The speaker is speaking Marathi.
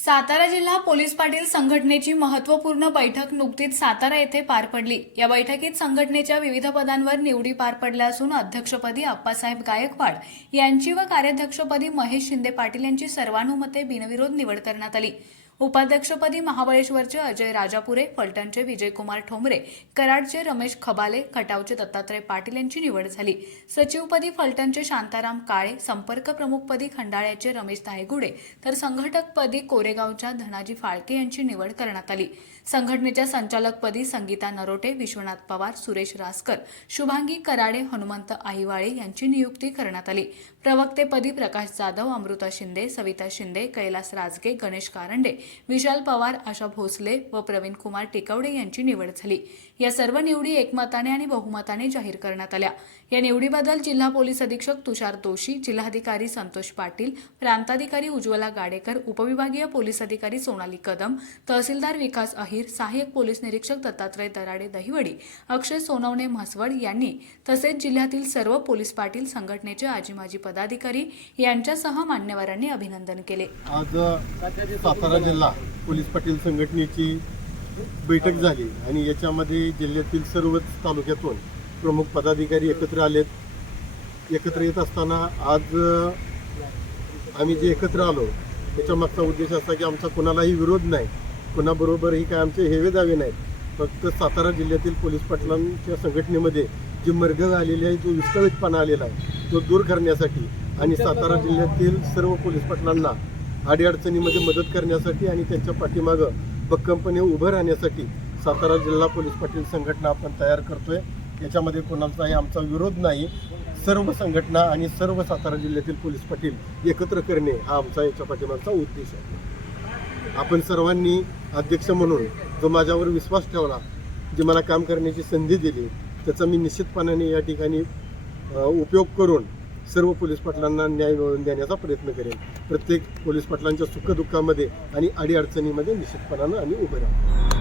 सातारा जिल्हा पोलीस पाटील संघटनेची महत्त्वपूर्ण बैठक नुकतीच सातारा येथे पार पडली। या बैठकीत संघटनेच्या विविध पदांवर निवडी पार पडल्या असून अध्यक्षपदी आप्पासाहेब गायकवाड यांची व कार्याध्यक्षपदी महेश शिंदे पाटील यांची सर्वानुमते बिनविरोध निवड करण्यात आली। उपाध्यक्षपदी महाबळेश्वरचे अजय राजापुरे, फलटणचे विजयकुमार ठोंबरे, कराडचे रमेश खबाले, खटावचे दत्तात्रय पाटील यांची निवड झाली। सचिवपदी फलटणचे शांताराम काळे, संपर्क प्रमुखपदी खंडाळ्याचे रमेश धायगुडे तर संघटकपदी कोरेगावच्या धनाजी फाळके यांची निवड करण्यात आली। संघटनेच्या संचालकपदी संगीता नरोटे, विश्वनाथ पवार, सुरेश रासकर, शुभांगी कराडे, हनुमंत आहिवाळे यांची नियुक्ती करण्यात आली। प्रवक्तेपदी प्रकाश जाधव, अमृता शिंदे, सविता शिंदे, कैलास राजगे, गणेश कारंडे, विशाल पवार, आशा भोसले व प्रवीण कुमार टिकवडे यांची निवड झाली। या सर्व निवडी एकमताने आणि बहुमताने जाहीर करण्यात आल्या। या निवडीबद्दल जिल्हा पोलीस अधीक्षक तुषार दोशी, जिल्हाधिकारी संतोष पाटील, प्रांताधिकारी उज्ज्वला गाडेकर, उपविभागीय पोलीस अधिकारी सोनाली कदम, तहसीलदार विकास अहिर, सहाय्यक पोलीस निरीक्षक दत्तात्रय दराडे दहिवडी, अक्षय सोनवणे म्हसवड यांनी तसेच जिल्ह्यातील सर्व पोलीस पाटील संघटनेचे आजी माजी पदाधिकारी यांच्यासह मान्यवरांनी अभिनंदन केले। आज सातारा जिल्हा पोलीस पाटील संघटनेची बैठक झाली आणि याच्यामध्ये जिल्ह्यातील सर्वच तालुक्यातून प्रमुख पदाधिकारी एकत्र आलेत। एकत्र येत असताना आज आम्ही जे एकत्र आलो त्याच्या मागचा उद्देश असा की आमचा कोणालाही विरोध नाही, कोणाबरोबरही काय आमचे हेवे दावे नाहीत। फक्त सातारा जिल्ह्यातील पोलीस पाटलांच्या संघटनेमध्ये जी मरगळ आलेली आहे, जो विस्कळीतपणा आलेला आहे तो दूर करण्यासाठी आणि सातारा जिल्ह्यातील सर्व पोलीस पाटलांना अडीअडचणीमध्ये मदत करण्यासाठी आणि त्यांच्या पाठीमागं भक्कमपणे उभं राहण्यासाठी सातारा जिल्हा पोलीस पाटील संघटना आपण तयार करतोय। याच्यामध्ये कोणाचाही आमचा विरोध नाही। सर्व संघटना आणि सर्व सातारा जिल्ह्यातील पोलीस पाटील एकत्र करणे हा आमचा याच्या पाठीमागचा उद्देश आहे। आपण सर्वांनी अध्यक्ष म्हणून जो माझ्यावर विश्वास ठेवला, जी मला काम करण्याची संधी दिली, त्याचा मी निश्चितपणाने या ठिकाणी उपयोग करून सर्व पोलीस पाटलांना न्याय मिळवून देण्याचा प्रयत्न करेन। प्रत्येक पोलीस पाटलांच्या सुखदुःखामध्ये आणि अडीअडचणीमध्ये निश्चितपणानं आम्ही उभे राहू।